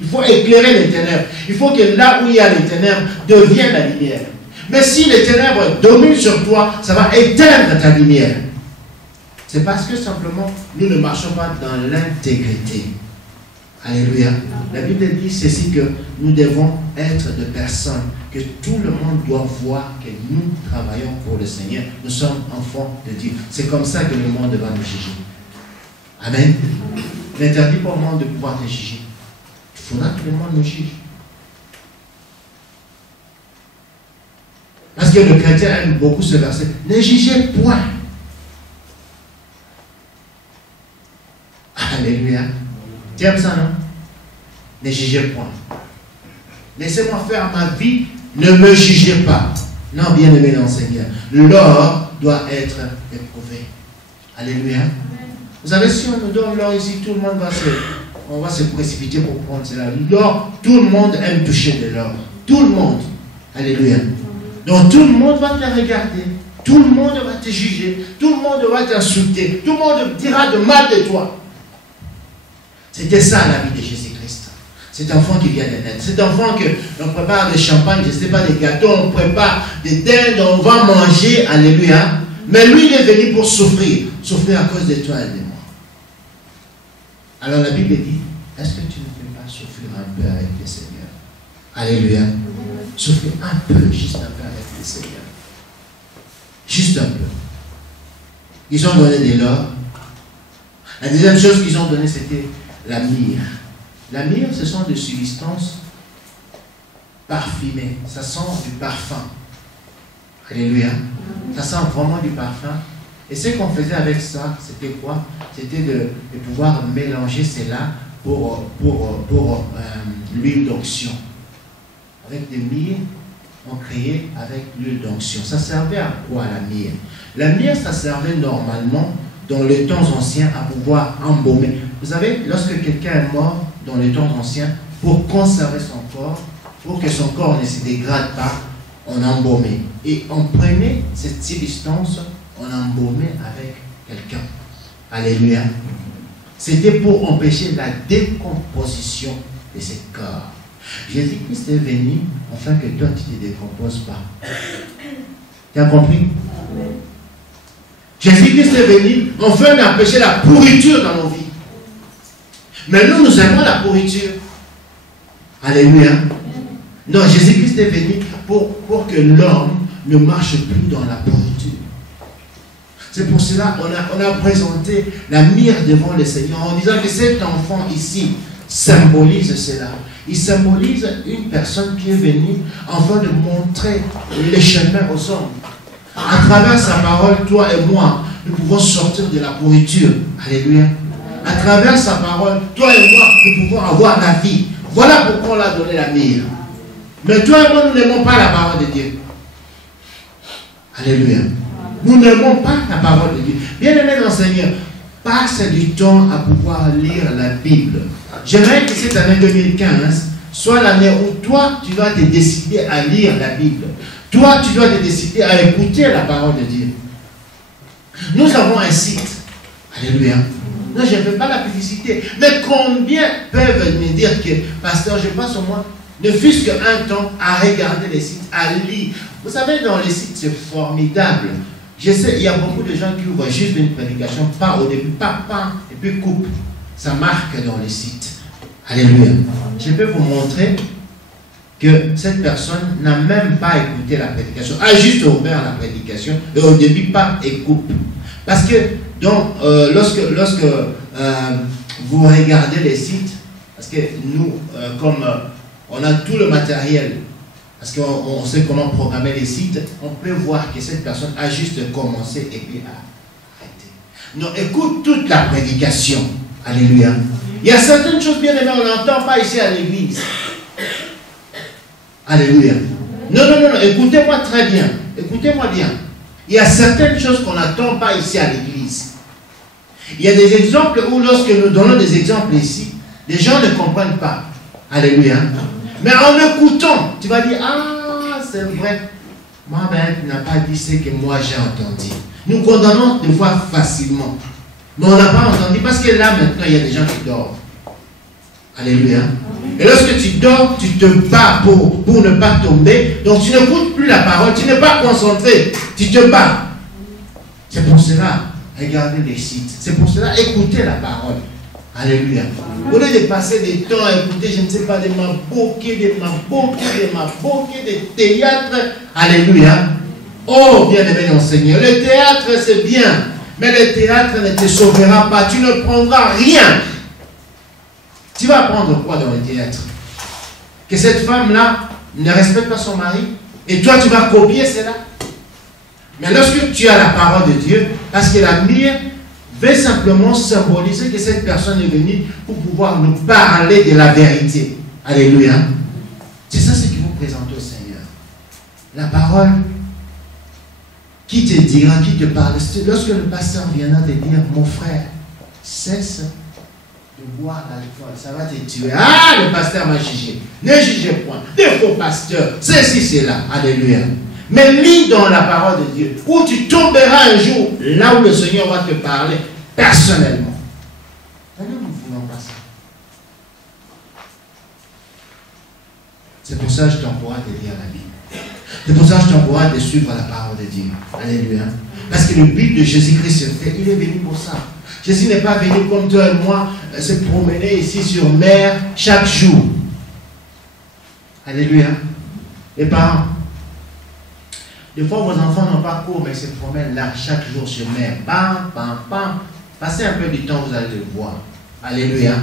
Il faut éclairer les ténèbres. Il faut que là où il y a les ténèbres devienne la lumière. Mais si les ténèbres dominent sur toi, ça va éteindre ta lumière. C'est parce que simplement, nous ne marchons pas dans l'intégrité. Alléluia. La Bible dit ceci, que nous devons être des personnes que tout le monde doit voir que nous travaillons pour le Seigneur. Nous sommes enfants de Dieu. C'est comme ça que le monde va nous juger. Amen. Il n'interdit pas au monde de pouvoir te juger. Il faudra que le monde nous juge. Parce que le chrétien aime beaucoup ce verset. Ne jugez point. Alléluia. Tu aimes ça, non? Ne jugez point. Laissez-moi faire ma vie, ne me jugez pas. Non, bien aimé dans le Seigneur. L'or doit être éprouvé. Alléluia. Vous savez, si on nous donne l'or ici, tout le monde va se précipiter pour prendre cela. L'or, tout le monde aime toucher de l'or. Tout le monde. Alléluia. Donc tout le monde va te regarder. Tout le monde va te juger. Tout le monde va t'insulter. Tout le monde dira de mal de toi. C'était ça la vie de Jésus-Christ. Cet enfant qui vient de naître. Cet enfant que l'on prépare des champagnes, je ne sais pas, des gâteaux, on prépare des dindes, on va manger. Alléluia. Mais lui, il est venu pour souffrir. Souffrir à cause de toi et de moi. Alors la Bible dit, est-ce que tu ne peux pas souffrir un peu avec le Seigneur? Alléluia. Souffrir un peu, juste un peu avec le Seigneur. Juste un peu. Ils ont donné de l'or. La deuxième chose qu'ils ont donné, c'était la myrrhe. La myrrhe, ce sont des substances parfumées. Ça sent du parfum. Alléluia. Ça sent vraiment du parfum. Et ce qu'on faisait avec ça, c'était quoi? C'était de pouvoir mélanger cela pour l'huile d'onction. Avec des myrrhes, on créait avec l'huile d'onction. Ça servait à quoi la myrrhe? La myrrhe, ça servait normalement dans les temps anciens à pouvoir embaumer. Vous savez, lorsque quelqu'un est mort dans les temps anciens, pour conserver son corps, pour que son corps ne se dégrade pas, on embaumait. Et on prenait cette substance, on embaumait avec quelqu'un. Alléluia. C'était pour empêcher la décomposition de ce corps. Jésus-Christ est venu afin que toi tu ne te décomposes pas. Tu as compris? Jésus-Christ est venu afin d'empêcher la pourriture dans nos vies. Mais nous aimons la pourriture. Alléluia. Non, Jésus-Christ est venu pour que l'homme ne marche plus dans la pourriture. C'est pour cela qu'on a présenté la myrrhe devant le Seigneur en disant que cet enfant ici symbolise cela. Il symbolise une personne qui est venue afin de montrer le chemin aux hommes. À travers sa parole, toi et moi, nous pouvons sortir de la pourriture. Alléluia. À travers sa parole, toi et moi, nous pouvons avoir la vie. Voilà pourquoi on a donné la myrrhe. Mais toi et moi, nous n'aimons pas la parole de Dieu. Alléluia. Nous n'aimons pas la parole de Dieu. Bien-aimé dans le Seigneur, passe du temps à pouvoir lire la Bible. J'aimerais que cette année 2015 soit l'année où toi, tu dois te décider à lire la Bible. Toi, tu dois te décider à écouter la parole de Dieu. Nous avons un site. Alléluia. Non, je ne fais pas la publicité. Mais combien peuvent me dire que, pasteur, je passe au moins, ne fût-ce qu'un temps, à regarder les sites, à lire. Vous savez, dans les sites, c'est formidable. Je sais, il y a beaucoup de gens qui ouvrent juste une prédication, pas au début, pas, et puis coupe. Ça marque dans les sites. Alléluia. Je peux vous montrer que cette personne n'a même pas écouté la prédication, a juste ouvert la prédication, et au début, pas et coupe. Parce que, donc, lorsque vous regardez les sites, parce que nous, comme on a tout le matériel, parce qu'on sait comment programmer les sites, on peut voir que cette personne a juste commencé et puis a arrêté. Non, écoute toute la prédication. Alléluia. Il y a certaines choses, bien aimées, on n'entend pas ici à l'église. Alléluia. Non, écoutez-moi très bien. Écoutez-moi bien. Il y a certaines choses qu'on n'entend pas ici à l'église. Il y a des exemples où, lorsque nous donnons des exemples ici, les gens ne comprennent pas. Alléluia. Mais en écoutant, tu vas dire, ah, c'est vrai. Moi, tu n'as pas dit ce que moi j'ai entendu. Nous condamnons des fois facilement. Mais on n'a pas entendu parce que là, maintenant, il y a des gens qui dorment. Alléluia. Et lorsque tu dors, tu te bats pour ne pas tomber. Donc, tu n'écoutes plus la parole. Tu n'es pas concentré. Tu te bats. C'est pour cela, regardez les sites. C'est pour cela, écoutez la parole. Alléluia. Au lieu de passer des temps à écouter, je ne sais pas, des maboquets, des théâtres. Alléluia. Oh, bien-aimé dans le Seigneur. Le théâtre, c'est bien. Mais le théâtre ne te sauvera pas. Tu ne prendras rien. Tu vas apprendre quoi dans le théâtre? Que cette femme-là ne respecte pas son mari. Et toi, tu vas copier cela. Mais lorsque tu as la parole de Dieu, parce que la myrrhe veut simplement symboliser que cette personne est venue pour pouvoir nous parler de la vérité. Alléluia. C'est ça ce qui vous présente au Seigneur. La parole qui te dira, qui te parle. Lorsque le pasteur viendra te dire, mon frère, cesse de boire l'alcool, ça va te tuer. Ah, le pasteur m'a jugé. Ne jugez point. Des faux pasteurs, ceci, c'est là. Alléluia. Mais lis dans la parole de Dieu, où tu tomberas un jour, là où le Seigneur va te parler personnellement. Maintenant, nous ne voulons pas ça. C'est pour ça que je t'encourage de lire la Bible. C'est pour ça que je t'encourage de suivre la parole de Dieu. Alléluia. Parce que le but de Jésus-Christ sur terre, il est venu pour ça. Jésus n'est pas venu comme toi et moi se promener ici sur mer chaque jour. Alléluia. Les parents, des fois vos enfants n'ont pas cours, mais ils se promènent là chaque jour sur mer. Bam, bam, bam. Passez un peu du temps, vous allez le voir. Alléluia.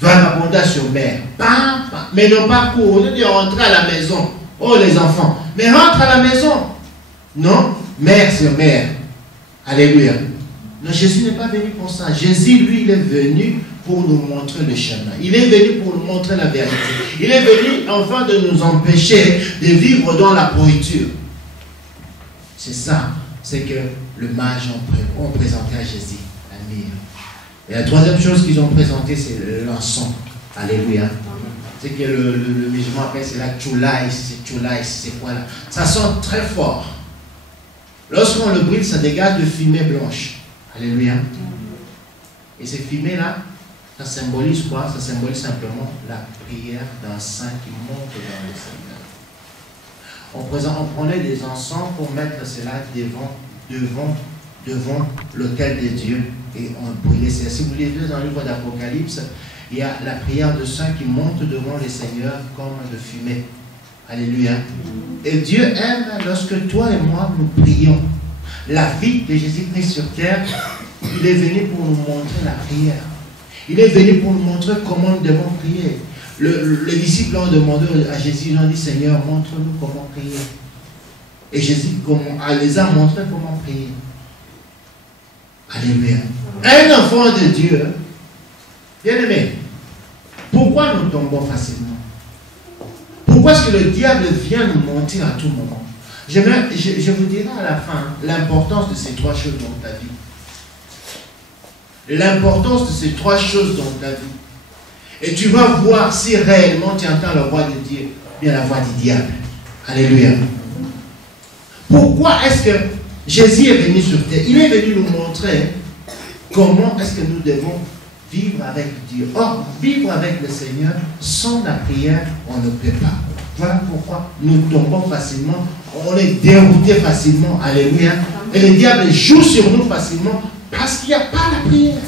Vagabondage sur mer. Bam, bam. Mais non pas cours. On dit rentrer à la maison. Oh les enfants. Mais rentre à la maison. Non. Mer sur mer. Alléluia. Non, Jésus n'est pas venu pour ça. Jésus, lui, il est venu pour nous montrer le chemin. Il est venu pour nous montrer la vérité. Il est venu enfin de nous empêcher de vivre dans la pourriture. C'est ça. C'est que le mage ont présenté à Jésus la myrrhe. Et la troisième chose qu'ils ont présenté, c'est l'encens. Alléluia. C'est que le musulman appelle, c'est la choulaïs. C'est quoi là? Ça sent très fort. Lorsqu'on le brûle, ça dégage de fumée blanche. Alléluia. Et ces fumées-là, ça symbolise quoi? Ça symbolise simplement la prière d'un saint qui monte dans le Seigneur. On prenait des encens pour mettre cela devant l'autel de Dieu et on brûlait. Si vous lisez dans le livre d'Apocalypse, il y a la prière de saint qui monte devant le Seigneur comme de fumée. Alléluia. Et Dieu aime lorsque toi et moi nous prions. La vie de Jésus-Christ sur terre, il est venu pour nous montrer la prière. Il est venu pour nous montrer comment nous devons prier. Les disciples ont demandé à Jésus, ils ont dit, Seigneur, montre-nous comment prier. Et Jésus les a montré comment prier. Alléluia. Un enfant de Dieu, bien aimé, pourquoi nous tombons facilement? Pourquoi est-ce que le diable vient nous mentir à tout moment? Je vous dirai à la fin l'importance de ces trois choses dans ta vie. L'importance de ces trois choses dans ta vie. Et tu vas voir si réellement tu entends la voix de Dieu, bien la voix du diable. Alléluia. Pourquoi est-ce que Jésus est venu sur terre? Il est venu nous montrer comment est-ce que nous devons vivre avec Dieu. Or, vivre avec le Seigneur sans la prière, on ne peut pas. Voilà pourquoi nous tombons facilement, on est dérouté facilement. Alléluia. Et le diable joue sur nous facilement parce qu'il n'y a pas la prière.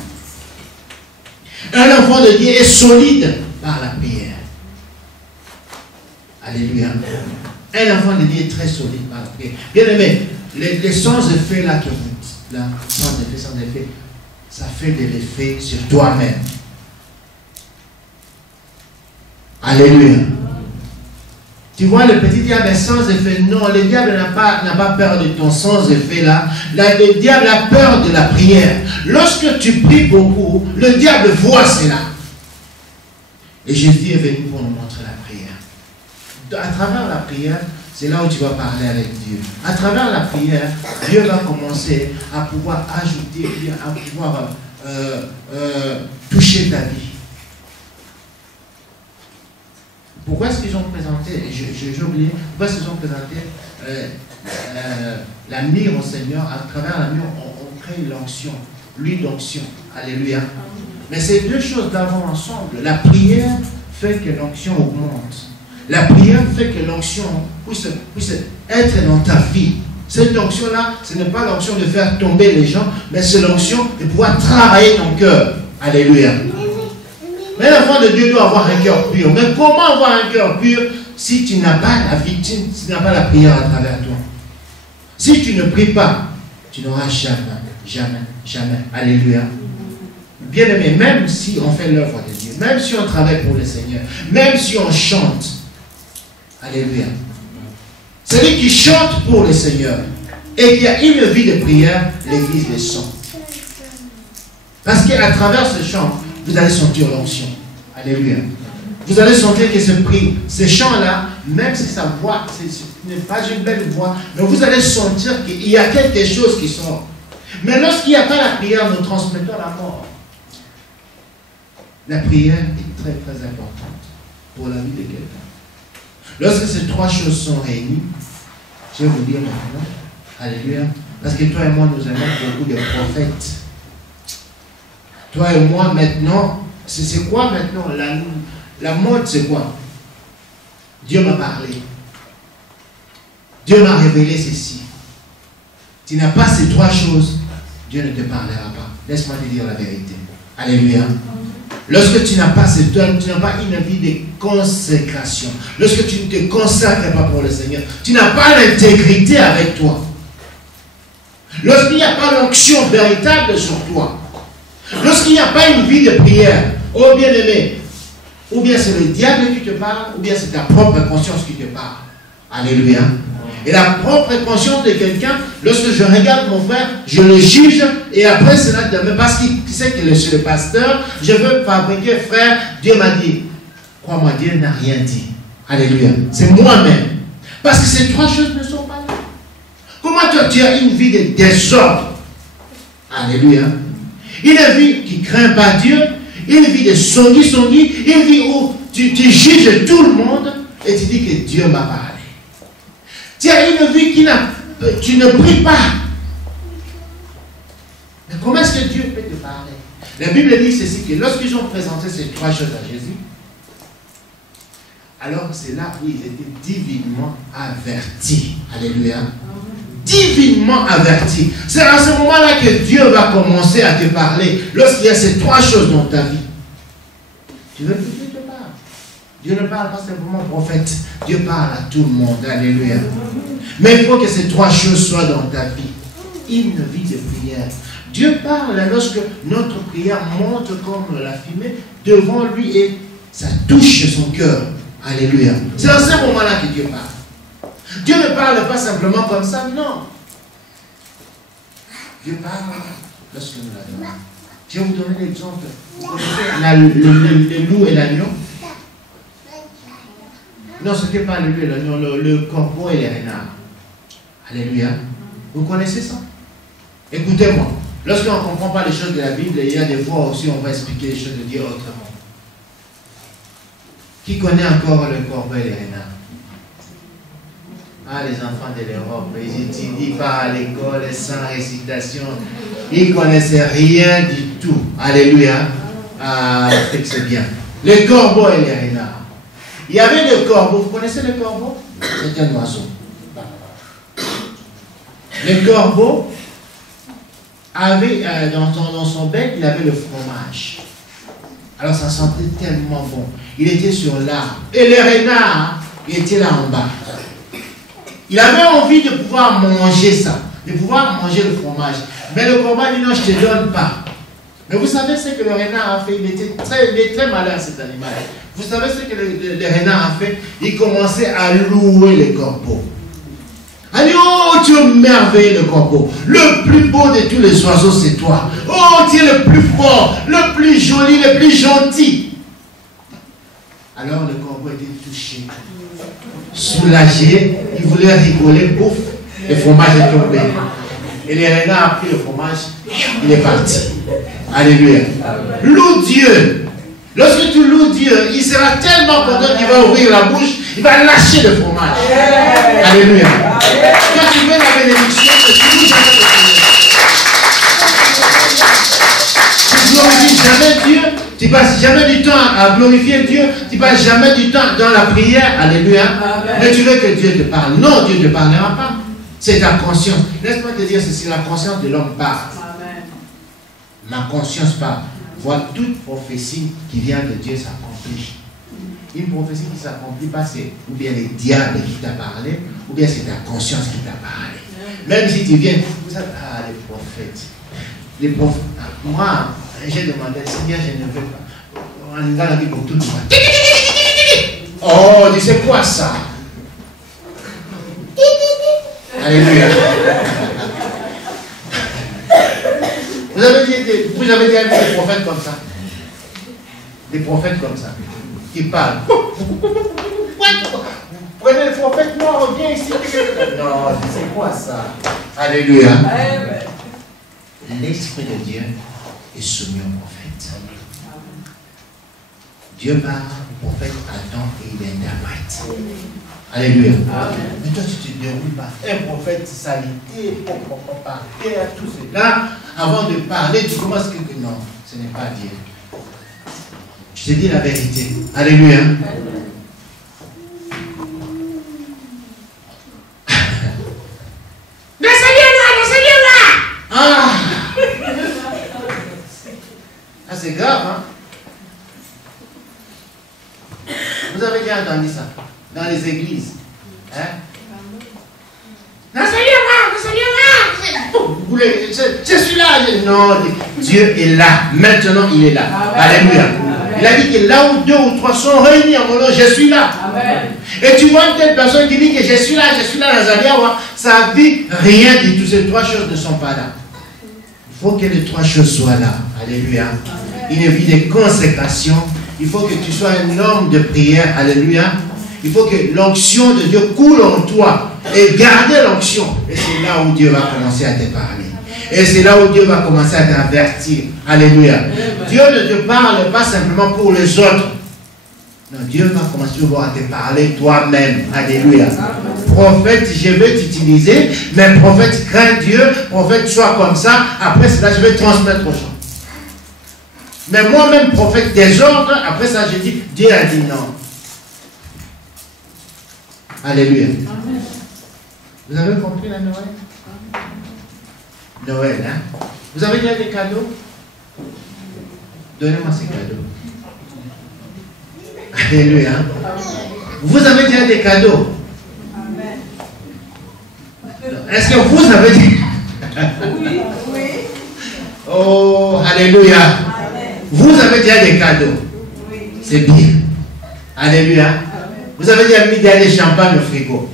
Un enfant de Dieu est solide par la prière. Alléluia. Un enfant de Dieu est très solide par la prière. Bien aimé, les sans-effets là que vous dites, là, sans effet, ça fait de l'effet sur toi-même. Alléluia. Tu vois, le petit diable est sans effet. Non, le diable n'a pas peur de ton sans effet là. Le diable a peur de la prière. Lorsque tu pries beaucoup, le diable voit cela. Et Jésus est venu pour nous montrer la prière. À travers la prière, c'est là où tu vas parler avec Dieu. À travers la prière, Dieu va commencer à pouvoir ajouter, à pouvoir toucher ta vie. Pourquoi est-ce qu'ils ont présenté, j'ai oublié, pourquoi est-ce qu'ils ont présenté la myrrhe au Seigneur? À travers la myrrhe, on crée l'onction, l'huile d'onction. Alléluia. Mais ces deux choses-là vont ensemble. La prière fait que l'onction augmente. La prière fait que l'onction puisse être dans ta vie. Cette onction-là, ce n'est pas l'onction de faire tomber les gens, mais c'est l'onction de pouvoir travailler ton cœur. Alléluia. Mais l'enfant de Dieu doit avoir un cœur pur. Mais comment avoir un cœur pur si tu n'as pas la vie, si tu n'as pas la prière à travers toi? Si tu ne pries pas, tu n'auras jamais. Alléluia. Bien aimé, même si on fait l'œuvre de Dieu, même si on travaille pour le Seigneur, même si on chante, alléluia. Celui qui chante pour le Seigneur et qui a une vie de prière, l'Église le sent. Parce qu'à travers ce chant, vous allez sentir l'onction. Alléluia. Vous allez sentir que ce chant-là, même si sa voix n'est pas une belle voix, mais vous allez sentir qu'il y a quelque chose qui sort. Mais lorsqu'il n'y a pas la prière, nous transmettons la mort. La prière est très très importante pour la vie de quelqu'un. Lorsque ces trois choses sont réunies, je vais vous dire maintenant, alléluia, parce que toi et moi nous aimons beaucoup de prophètes. Toi et moi maintenant, c'est quoi maintenant? La mode c'est quoi? Dieu m'a parlé. Dieu m'a révélé ceci. Tu n'as pas ces trois choses, Dieu ne te parlera pas. Laisse-moi te dire la vérité. Alléluia. Lorsque tu n'as pas ces trois, tu n'as pas une vie de consécration. Lorsque tu ne te consacres pas pour le Seigneur, tu n'as pas l'intégrité avec toi. Lorsqu'il n'y a pas l'onction véritable sur toi, lorsqu'il n'y a pas une vie de prière, oh bien-aimé, ou bien c'est le diable qui te parle, ou bien c'est ta propre conscience qui te parle. Alléluia. Et la propre conscience de quelqu'un, lorsque je regarde mon frère, je le juge, et après cela, parce qu'il sait que je suis le pasteur, je veux fabriquer, frère, Dieu m'a dit. Crois-moi, Dieu n'a rien dit. Alléluia. C'est moi-même. Parce que ces trois choses ne sont pas là. Comment toi tu as une vie de désordre? Alléluia. Une vie qui ne craint pas Dieu, une vie de songi-songi, une vie où tu juges tout le monde et tu dis que Dieu m'a parlé. Tu as une vie tu ne pries pas. Mais comment est-ce que Dieu peut te parler? La Bible dit ceci, que lorsqu'ils ont présenté ces trois choses à Jésus, alors c'est là où ils étaient divinement avertis. Alléluia. Divinement avertis. C'est à ce moment-là que Dieu va commencer à te parler. Lorsqu'il y a ces trois choses dans ta vie. Tu veux que Dieu te parle? Dieu ne parle pas simplement au prophète. Dieu parle à tout le monde. Alléluia. Mais il faut que ces trois choses soient dans ta vie. Une vie de prière. Dieu parle lorsque notre prière monte comme la fumée devant lui et ça touche son cœur. Alléluia. C'est à ce moment-là que Dieu parle. Dieu ne parle pas simplement comme ça, non. Dieu parle lorsque nous l'adorons. Je vais vous donner l'exemple. Vous connaissez le loup et l'agneau? Non, ce n'était pas le loup et l'agneau, le corbeau et les renards. Alléluia. Vous connaissez ça? Écoutez-moi. Lorsqu'on ne comprend pas les choses de la Bible, il y a des fois aussi on va expliquer les choses de Dieu autrement. Qui connaît encore le corbeau et les renards? Ah, les enfants de l'Europe, ils n'étudient pas à l'école sans récitation. Ils ne connaissaient rien du tout. Alléluia. Ah, c'est bien. Les corbeaux et les renards. Il y avait le corbeau. Vous connaissez le corbeau? C'est un oiseau. Le corbeau avait, dans son bec, il avait le fromage. Alors ça sentait tellement bon. Il était sur l'arbre. Et le renard, il était là en bas. Il avait envie de pouvoir manger ça, de pouvoir manger le fromage. Mais le corbeau dit non, je ne te donne pas. Mais vous savez ce que le renard a fait? Il est très malin cet animal. Vous savez ce que le renard a fait? Il commençait à louer le corbeau. Il dit, oh, tu es merveilleux le corbeau. Le plus beau de tous les oiseaux, c'est toi. Oh, tu es le plus fort, le plus joli, le plus gentil. Alors le corbeau était touché, soulagé, il voulait rigoler, pouf, le fromage est tombé. Et le renard a pris le fromage, il est parti. Alléluia. Loue Dieu. Lorsque tu loues Dieu, il sera tellement content qu'il va ouvrir la bouche, il va lâcher le fromage. Alléluia. Quand tu veux la bénédiction, tu loues jamais le Seigneur. Tu glorifies jamais Dieu, tu passes jamais du temps à glorifier Dieu, tu passes jamais du temps dans la prière. Alléluia. Mais tu veux que Dieu te parle. Non, Dieu ne te parlera pas. C'est ta conscience. Laisse-moi te dire ceci, la conscience de l'homme parle. Ma conscience parle. Voilà toute prophétie qui vient de Dieu s'accomplit. Une prophétie qui ne s'accomplit pas, c'est ou bien le diable qui t'a parlé, ou bien c'est ta conscience qui t'a parlé. Même si tu viens, vous savez, les prophètes. Moi, j'ai demandé, Seigneur, je ne veux pas. On va la vie pour tout le monde. Oh, tu sais quoi ça? Alléluia. Vous avez déjà vu des prophètes comme ça? Des prophètes comme ça, qui parlent. Prenez le prophète noir, viens ici. Non, c'est quoi ça? Alléluia. L'Esprit de Dieu est soumis au prophète. Dieu parle, le prophète attend et il interprète. Alléluia. Mais toi, tu te déroules pas. Un prophète salité, et tout cela. Avant de parler, tu commences que non, ce n'est pas Dieu. Je te dis la vérité. Alléluia. Ah, c'est grave, hein? Vous avez déjà entendu ça dans les églises. Hein? Je suis là. Non, Dieu est là. Maintenant, il est là. Alléluia. Il a dit que là où 2 ou 3 sont réunis en mon nom, je suis là. Amen. Et tu vois une telle personne qui dit que je suis là dans Zambia, sa vie, rien de toutes ces 3 choses ne sont pas là. Il faut que les 3 choses soient là. Alléluia. Une vie de consécration. Il faut que tu sois un homme de prière. Alléluia. Il faut que l'onction de Dieu coule en toi. Et garder l'onction. Et c'est là où Dieu va commencer à te parler. Et c'est là où Dieu va commencer à t'avertir. Alléluia. Dieu ne te parle pas simplement pour les autres. Non, Dieu va commencer à te parler toi-même. Alléluia. Prophète, je vais t'utiliser, mais prophète, crains Dieu. Prophète, sois comme ça. Après cela, je vais transmettre aux gens. Mais moi-même, prophète des ordres, après ça, je dis, Dieu a dit non. Alléluia. Amen. Vous avez compris la Noël? Noël, hein? Vous avez déjà des cadeaux? Donnez-moi ces cadeaux. Alléluia. Vous avez déjà des cadeaux? Est-ce que vous avez dit? Oui, oui. Oh, alléluia. Amen. Vous avez déjà des cadeaux? Oui. C'est bien. Alléluia. Amen. Vous avez déjà mis des champagne au frigo?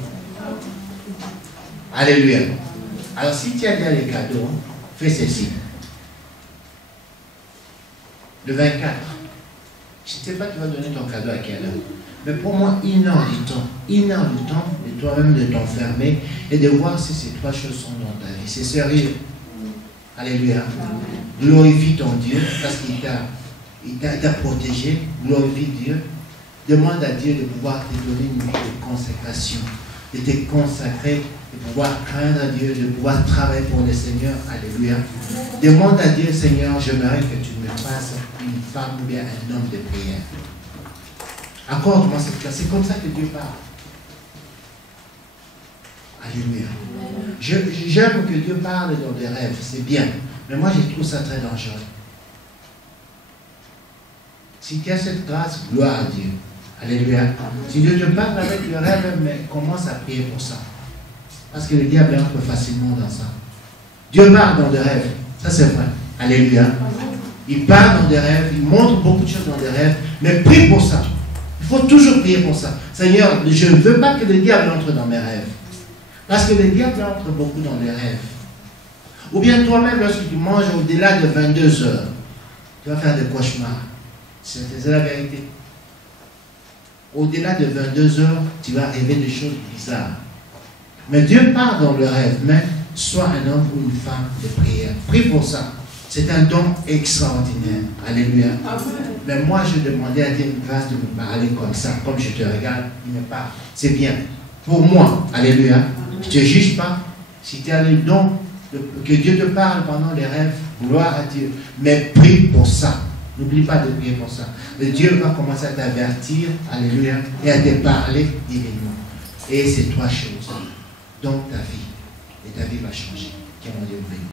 Alléluia. Alors si tu as déjà les cadeaux, fais ceci. Le 24. Je ne sais pas, tu vas donner ton cadeau à quelle heure. Mais pour moi, 1 heure du temps. 1 heure du temps de toi-même de t'enfermer et de voir si ces 3 choses sont dans ta vie. C'est sérieux. Alléluia. Glorifie ton Dieu parce qu'il t'a protégé. Glorifie Dieu. Demande à Dieu de pouvoir te donner une vie de consécration, de te consacrer, de pouvoir craindre Dieu, de pouvoir travailler pour le Seigneur. Alléluia. Demande à Dieu, Seigneur, j'aimerais que tu me fasses une femme ou bien un homme de prière. Accorde-moi cette place. C'est comme ça que Dieu parle. Alléluia. J'aime que Dieu parle dans des rêves, c'est bien. Mais moi, je trouve ça très dangereux. Si tu as cette grâce, gloire à Dieu. Alléluia. Si Dieu te parle avec le rêve, mais commence à prier pour ça. Parce que le diable entre facilement dans ça. Dieu parle dans des rêves. Ça, c'est vrai. Alléluia. Il parle dans des rêves, il montre beaucoup de choses dans des rêves, mais prie pour ça. Il faut toujours prier pour ça. Seigneur, je ne veux pas que le diable entre dans mes rêves. Parce que le diable entre beaucoup dans les rêves. Ou bien toi-même, lorsque tu manges au-delà de 22 heures, tu vas faire des cauchemars. C'est la vérité. Au-delà de 22 heures, tu vas rêver des choses bizarres. Mais Dieu parle dans le rêve, mais sois un homme ou une femme de prière. Prie pour ça. C'est un don extraordinaire. Alléluia. Mais moi, je demandais à Dieu une grâce de me parler comme ça. Comme je te regarde, il me parle. C'est bien. Pour moi, alléluia. Je ne te juge pas. Si tu as le don, que Dieu te parle pendant les rêves, gloire à Dieu. Mais prie pour ça. N'oublie pas de prier pour ça. Le Dieu va commencer à t'avertir, alléluia, et à te parler divinement. Et ces 3 choses. Donc ta vie. Et ta vie va changer. Que mon Dieu bénisse.